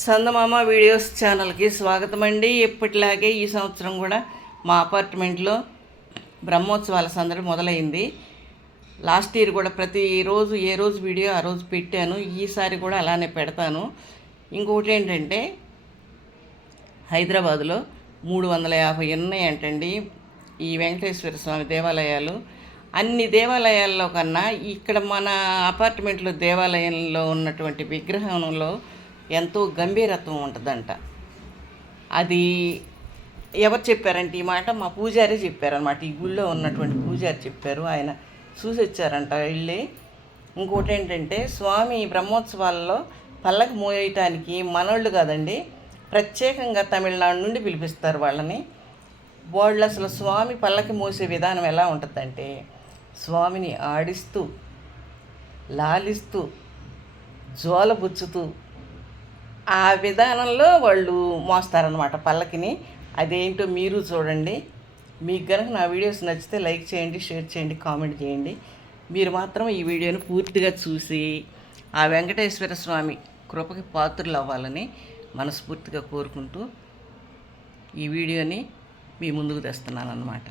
చందమామ videos ఛానల్కి స్వాగతం అండి. ఎప్పటిలాగే ఈ సంవత్సరం కూడా మా అపార్ట్మెంట్లో బ్రహ్మోత్సవాల సందడి మొదలైంది. లాస్ట్ ఇయర్ కూడా ప్రతిరోజు ఏ రోజు వీడియో ఆ రోజు పెట్టాను. ఈసారి కూడా అలానే పెడతాను. ఇంకొకటి ఏంటంటే హైదరాబాదులో 350 ఉన్నాయంటండి ఈ వెంకటేశ్వర స్వామి దేవాలయాలు. అన్ని దేవాలయాల్లో కన్నా ఇక్కడ మన అపార్ట్మెంట్లో దేవాలయంలో ఉన్నటువంటి విగ్రహంలో ఎంతో గంభీరత్వం ఉంటుందంట. అది ఎవరు చెప్పారంటే ఈ మాట మా పూజారే చెప్పారనమాట. ఈ గుళ్ళో ఉన్నటువంటి పూజారి చెప్పారు. ఆయన చూసి వచ్చారంట వెళ్ళి. ఇంకోటి ఏంటంటే స్వామి బ్రహ్మోత్సవాల్లో పల్లకి మోయటానికి మనోళ్ళు కాదండి, ప్రత్యేకంగా తమిళనాడు నుండి పిలిపిస్తారు వాళ్ళని. వాళ్ళు అసలు స్వామి పల్లకి మోసే విధానం ఎలా ఉంటుందంటే స్వామిని ఆడిస్తూ లాలిస్తూ జోలబుచ్చుతూ ఆ విధానంలో వాళ్ళు మోస్తారనమాట పల్లకిని. అదేంటో మీరు చూడండి. మీకు కనుక నా వీడియోస్ నచ్చితే లైక్ చేయండి, షేర్ చేయండి, కామెంట్ చేయండి. మీరు మాత్రం ఈ వీడియోని పూర్తిగా చూసి ఆ వెంకటేశ్వర స్వామి కృపకి పాత్రలు అవ్వాలని మనస్ఫూర్తిగా కోరుకుంటూ ఈ వీడియోని మీ ముందుకు తెస్తున్నాను అన్నమాట.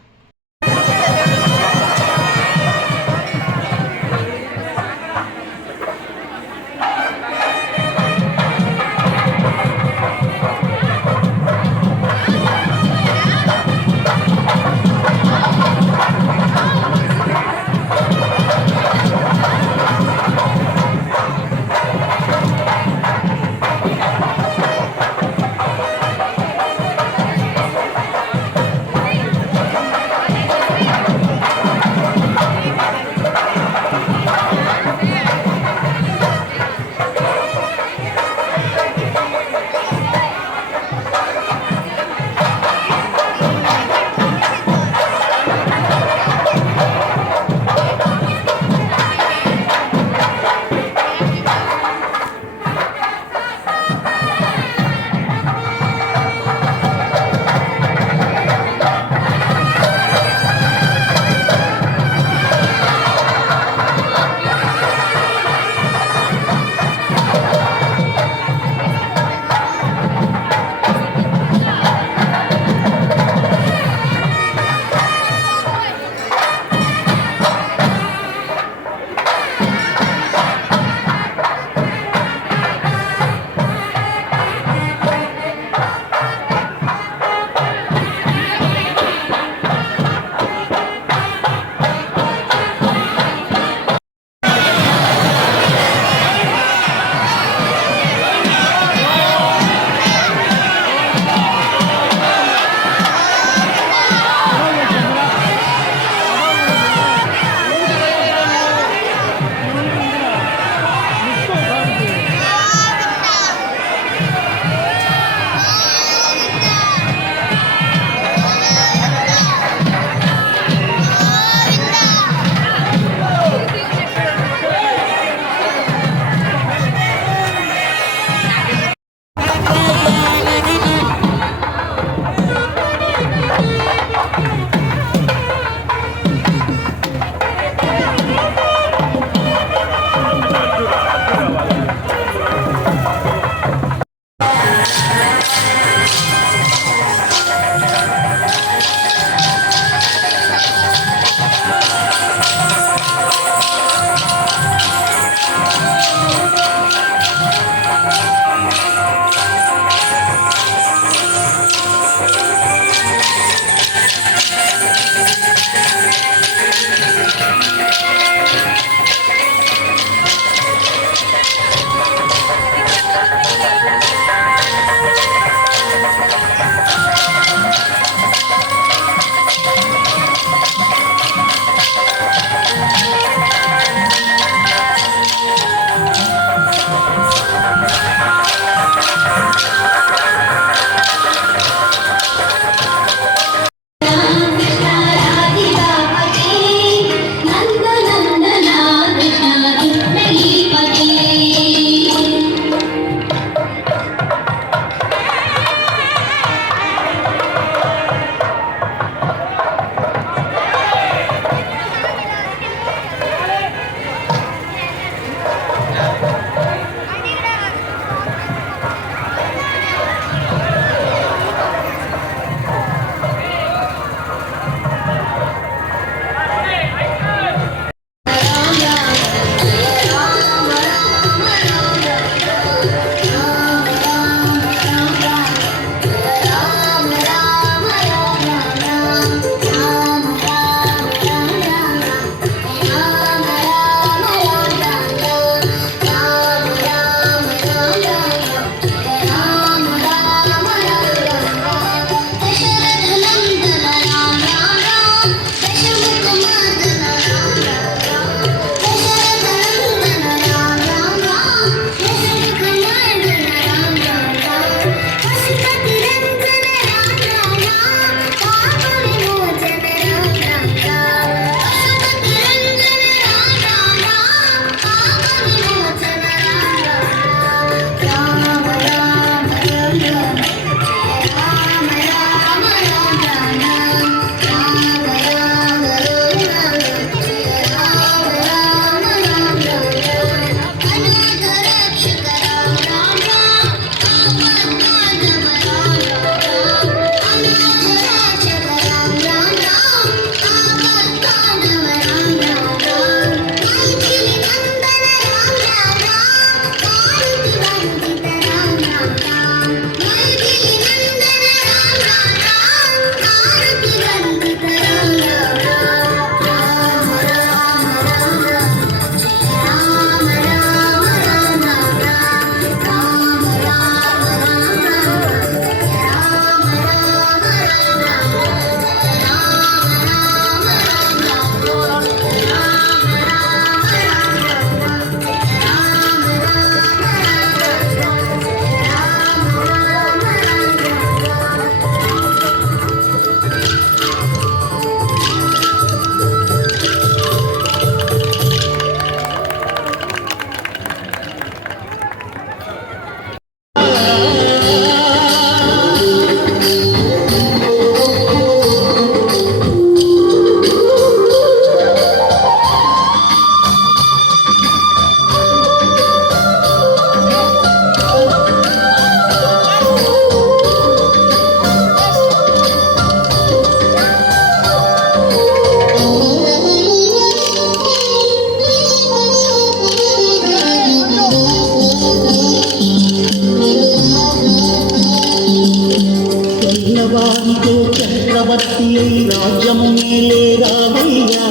రాజుతో చక్రవర్తి అయి రాజ్యము మేలే రావయ్యా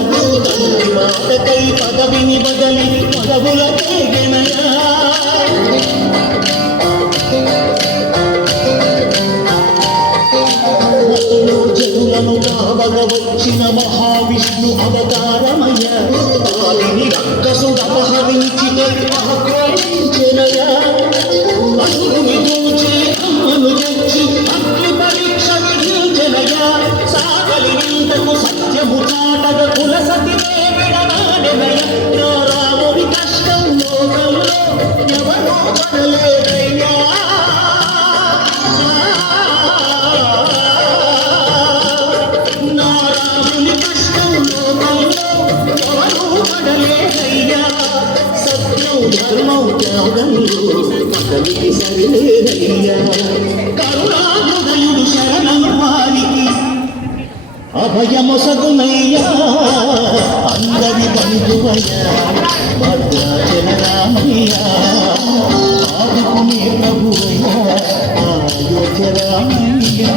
తండ్రి మాటకై పదవిని బదలి పదవుల తేగెనయా జనులను కావగ వచ్చిన మహావిష్ణు అవతారమయ వారిని రక్కసుడు అపహరించితే ఆక్రమించెనయా అసురుని దోచి అమ్మను తెచ్చి అగ్ని పరీక్ష విధించెనయా సాగలి నిందకు సత్యము చాటగ కుల సతినే విడనాడెనయ నా రాముని కష్టం లోకంలో ఎవరో పడలేదయ్యా ధర్మం త్యాగంలో పదవికి సరిలేదయ్యా కరుణాహృదయుడు శరణం వారికి అభయమొసగునయ్యా అందరి బంధువయ్యా భద్రాచల రామయ్యా ఆదుకునే ప్రభువయ్యా అయోధ్య రామయ్యా